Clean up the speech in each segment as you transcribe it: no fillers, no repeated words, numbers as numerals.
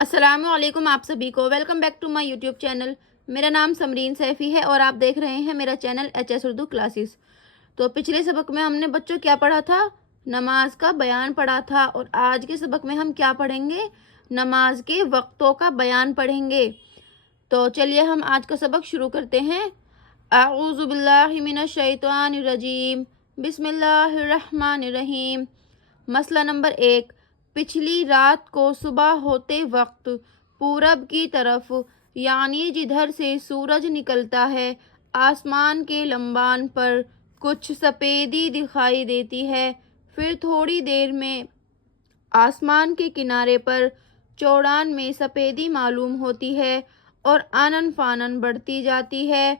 السلام علیکم آپ سبھی کو welcome back to my YouTube channel. میرا نام سمرین سیفی ہے اور آپ دیکھ رہے ہیں میرا channel H S Urdu classes. تو پچھلے سبق میں ہم نے بچوں کیا پڑھا تھا؟ نماز کا بیان پڑھا تھا، اور آج کے سبق میں ہم کیا پڑھیں گے؟ نماز کے وقتوں کا بیان پڑھیں گے۔ تو چلیے ہم آج کا سبق شروع کرتے ہیں۔ اعوذ باللہ من الشیطان الرجیم، بسم اللہ الرحمن الرحیم۔ مسئلہ نمبر 1، پچھلی رات کو صبح ہوتے وقت پورب کی طرف یعنی جدھر سے سورج نکلتا ہے آسمان کے لمبان پر کچھ سفیدی دکھائی دیتی ہے، پھر تھوڑی دیر میں آسمان کے کنارے پر چوڑان میں سفیدی معلوم ہوتی ہے اور آنن فانن بڑھتی جاتی ہے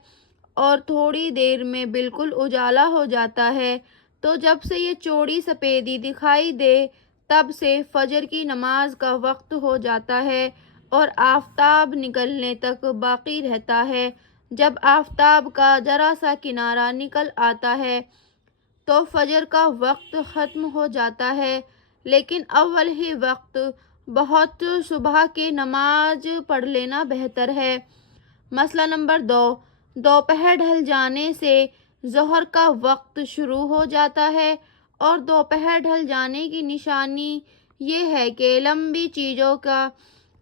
اور تھوڑی دیر میں بالکل اجالا ہو جاتا ہے۔ تو جب سے یہ چوڑی سفیدی دکھائی دے تب سے فجر کی نماز کا وقت ہو جاتا ہے اور آفتاب نکلنے تک باقی رہتا ہے۔ جب آفتاب کا ذرا سا کنارہ نکل آتا ہے تو فجر کا وقت ختم ہو جاتا ہے، لیکن اول ہی وقت بہت صبح کے نماز پڑھ لینا بہتر ہے۔ مسئلہ نمبر 2، دوپہر ڈھل جانے سے ظہر کا وقت شروع ہو جاتا ہے، اور دوپہر ڈھل جانے کی نشانی یہ ہے کہ لمبی چیزوں کا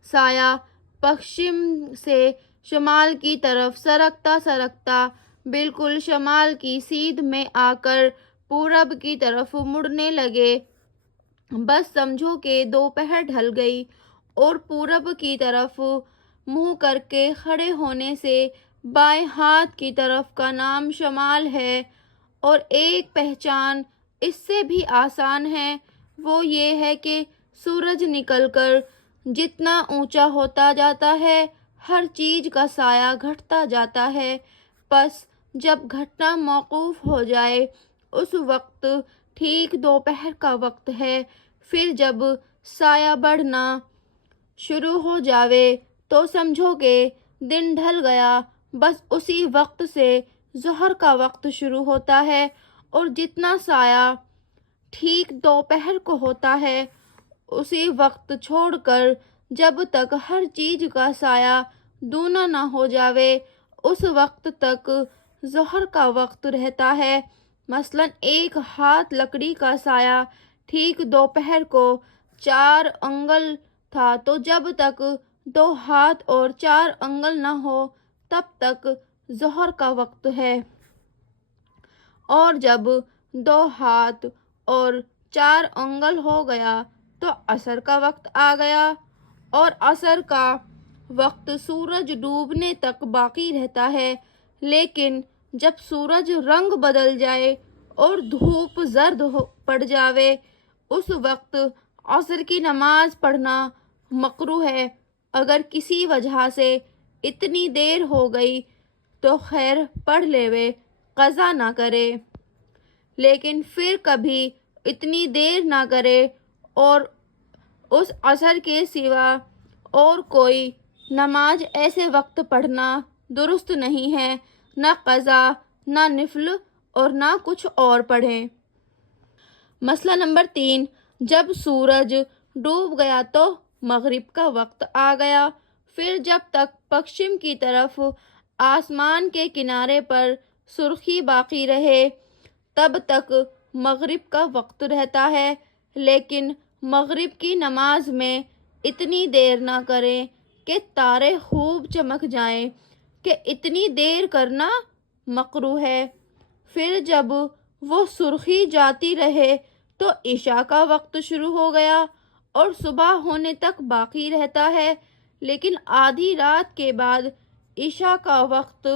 سایہ پشچم سے شمال کی طرف سرکتا سرکتا بالکل شمال کی سیدھ میں آ کر پورب کی طرف مڑنے لگے۔ بس سمجھو کہ دوپہر ڈھل گئی، اور پورب کی طرف منہ کر کے کھڑے ہونے سے بائیں ہاتھ کی طرف کا نام شمال ہے۔ اور ایک پہچان اس سے بھی آسان ہے، وہ یہ ہے کہ سورج نکل کر جتنا اونچا ہوتا جاتا ہے ہر چیز کا سایہ گھٹتا جاتا ہے، پس جب گھٹنا موقوف ہو جائے اس وقت ٹھیک دوپہر کا وقت ہے۔ پھر جب سایہ بڑھنا شروع ہو جاوے تو سمجھو کہ دن ڈھل گیا۔ بس اسی وقت سے ظہر کا وقت شروع ہوتا ہے، اور جتنا سایہ ٹھیک دوپہر کو ہوتا ہے اسی وقت چھوڑ کر جب تک ہر چیز کا سایہ دونا نہ ہو جاوے اس وقت تک ظہر کا وقت رہتا ہے۔ مثلاً ایک ہاتھ لکڑی کا سایہ ٹھیک دوپہر کو 4 انگل تھا، تو جب تک 2 ہاتھ اور 4 انگل نہ ہو تب تک ظہر کا وقت ہے، اور جب 2 ہاتھ اور 4 انگل ہو گیا تو عصر کا وقت آ گیا، اور عصر کا وقت سورج ڈوبنے تک باقی رہتا ہے۔ لیکن جب سورج رنگ بدل جائے اور دھوپ زرد پڑ جاوے اس وقت عصر کی نماز پڑھنا مکروہ ہے۔ اگر کسی وجہ سے اتنی دیر ہو گئی تو خیر پڑھ لیوے، قضا نہ کرے، لیکن پھر کبھی اتنی دیر نہ کرے اور اس عصر کے سوا اور کوئی نماز ایسے وقت پڑھنا درست نہیں ہے، نہ قضا نہ نفل اور نہ کچھ اور پڑھیں۔ مسئلہ نمبر 3، جب سورج ڈوب گیا تو مغرب کا وقت آ گیا، پھر جب تک پشچم کی طرف آسمان کے کنارے پر سرخی باقی رہے تب تک مغرب کا وقت رہتا ہے، لیکن مغرب کی نماز میں اتنی دیر نہ کریں کہ تارے خوب چمک جائیں، کہ اتنی دیر کرنا مکروہ ہے۔ پھر جب وہ سرخی جاتی رہے تو عشاء کا وقت شروع ہو گیا اور صبح ہونے تک باقی رہتا ہے، لیکن آدھی رات کے بعد عشاء کا وقت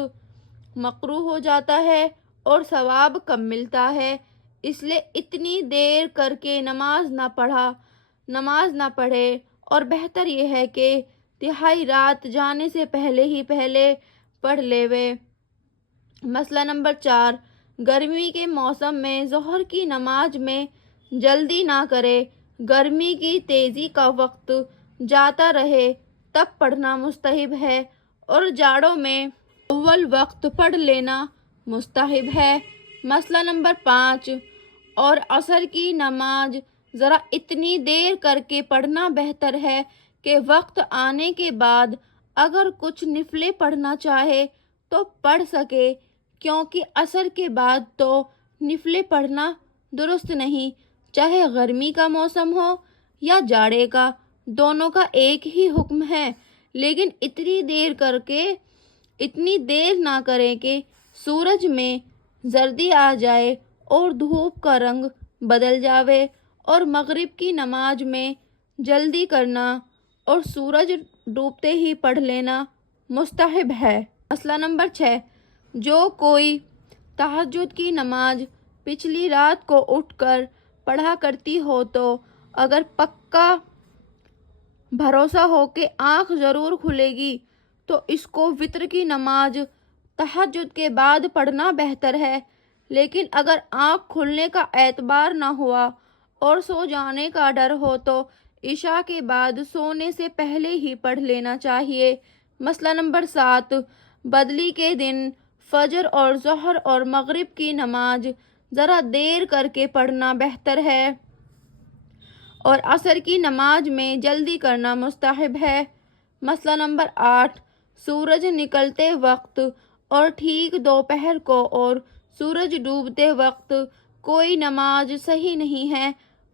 مکروہ ہو جاتا ہے اور ثواب کم ملتا ہے، اس لیے اتنی دیر کر کے نماز نہ پڑھے، اور بہتر یہ ہے کہ تہائی رات جانے سے پہلے ہی پڑھ لیوے۔ مسئلہ نمبر 4، گرمی کے موسم میں ظہر کی نماز میں جلدی نہ کرے، گرمی کی تیزی کا وقت جاتا رہے تب پڑھنا مستحب ہے، اور جاڑوں میں اول وقت پڑھ لینا مستحب ہے۔ مسئلہ نمبر 5، اور عصر کی نماز ذرا اتنی دیر کر کے پڑھنا بہتر ہے کہ وقت آنے کے بعد اگر کچھ نفلیں پڑھنا چاہے تو پڑھ سکے، کیونکہ عصر کے بعد تو نفلیں پڑھنا درست نہیں، چاہے گرمی کا موسم ہو یا جاڑے کا، دونوں کا ایک ہی حکم ہے۔ لیکن اتنی دیر نہ کریں کہ سورج میں زردی آ جائے اور دھوپ کا رنگ بدل جاوے، اور مغرب کی نماز میں جلدی کرنا اور سورج ڈوبتے ہی پڑھ لینا مستحب ہے۔ مسئلہ نمبر 6، جو کوئی تہجد کی نماز پچھلی رات کو اٹھ کر پڑھا کرتی ہو تو اگر پکا بھروسہ ہو کہ آنکھ ضرور کھلے گی تو اس کو وتر کی نماز تہجد کے بعد پڑھنا بہتر ہے، لیکن اگر آنکھ کھلنے کا اعتبار نہ ہوا اور سو جانے کا ڈر ہو تو عشاء کے بعد سونے سے پہلے ہی پڑھ لینا چاہیے۔ مسئلہ نمبر 7، بدلی کے دن فجر اور ظہر اور مغرب کی نماز ذرا دیر کر کے پڑھنا بہتر ہے اور عصر کی نماز میں جلدی کرنا مستحب ہے۔ مسئلہ نمبر 8، سورج نکلتے وقت اور ٹھیک دوپہر کو اور سورج ڈوبتے وقت کوئی نماز صحیح نہیں ہے،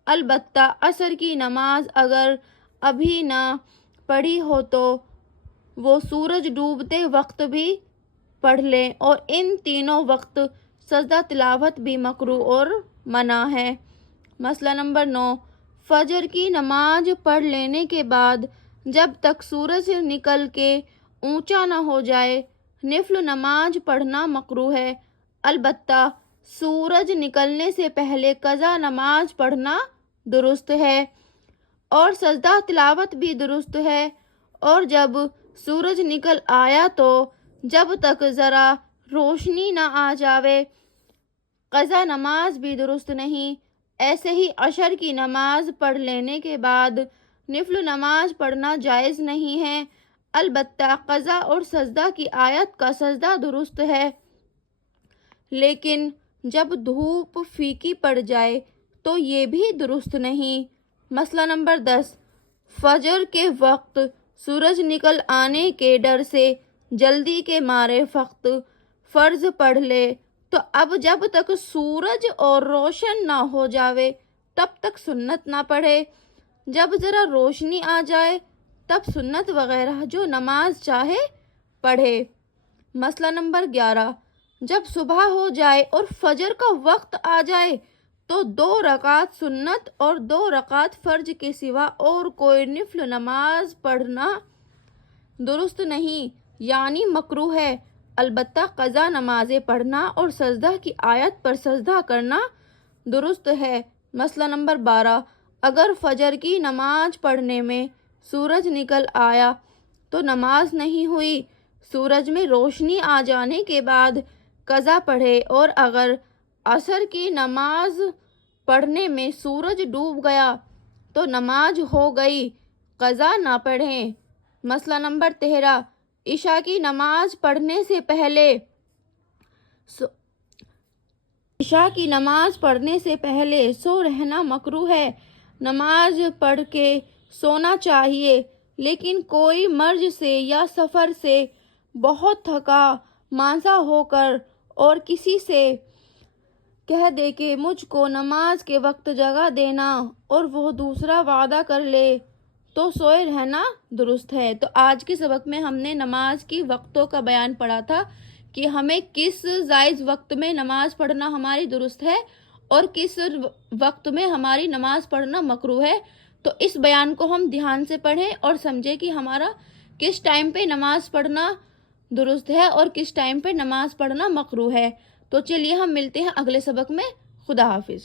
البتہ عصر کی نماز اگر ابھی نہ پڑھی ہو تو وہ سورج ڈوبتے وقت بھی پڑھ لیں، اور ان تینوں وقت سجدہ تلاوت بھی مکروہ اور منع ہے۔ مسئلہ نمبر 9، فجر کی نماز پڑھ لینے کے بعد جب تک سورج نکل کے اونچا نہ ہو جائے نفل نماز پڑھنا مکروہ ہے، البتہ سورج نکلنے سے پہلے قضا نماز پڑھنا درست ہے اور سجدہ تلاوت بھی درست ہے، اور جب سورج نکل آیا تو جب تک ذرا روشنی نہ آ جاوے قضا نماز بھی درست نہیں۔ ایسے ہی عشر کی نماز پڑھ لینے کے بعد نفل نماز پڑھنا جائز نہیں ہے، البتہ قضا اور سجدہ کی آیت کا سجدہ درست ہے، لیکن جب دھوپ پھیکی پڑ جائے تو یہ بھی درست نہیں۔ مسئلہ نمبر 10، فجر کے وقت سورج نکل آنے کے ڈر سے جلدی کے مارے وقت فرض پڑھ لے تو اب جب تک سورج اور روشن نہ ہو جاوے تب تک سنت نہ پڑھے، جب ذرا روشنی آ جائے تب سنت وغیرہ جو نماز چاہے پڑھے۔ مسئلہ نمبر 11، جب صبح ہو جائے اور فجر کا وقت آ جائے تو 2 رکعت سنت اور 2 رکعت فرض کے سوا اور کوئی نفل نماز پڑھنا درست نہیں، یعنی مکروہ ہے، البتہ قضا نمازیں پڑھنا اور سجدہ کی آیت پر سجدہ کرنا درست ہے۔ مسئلہ نمبر 12، اگر فجر کی نماز پڑھنے میں سورج نکل آیا تو نماز نہیں ہوئی، سورج میں روشنی آ جانے کے بعد قضا پڑھے، اور اگر عصر کی نماز پڑھنے میں سورج ڈوب گیا تو نماز ہو گئی، قضا نہ پڑھیں۔ مسئلہ نمبر 13، عشاء کی نماز پڑھنے سے پہلے سو رہنا مکروہ ہے، نماز پڑھ کے سونا چاہیے، لیکن کوئی مرض سے یا سفر سے بہت تھکا ماندہ ہو کر اور کسی سے کہہ دے کہ مجھ کو نماز کے وقت جگا دینا اور وہ دوسرا وعدہ کر لے تو سوئے رہنا درست ہے۔ تو آج کے سبق میں ہم نے نماز کی وقتوں کا بیان پڑھا تھا کہ ہمیں کس جائز وقت میں نماز پڑھنا ہماری درست ہے اور کس وقت میں ہماری نماز پڑھنا مکروہ ہے۔ تو اس بیان کو ہم دھیان سے پڑھیں اور سمجھیں کہ ہمارا کس ٹائم پہ نماز پڑھنا درست ہے اور کس ٹائم پہ نماز پڑھنا مکروہ ہے۔ تو چلیے ہم ملتے ہیں اگلے سبق میں۔ خدا حافظ۔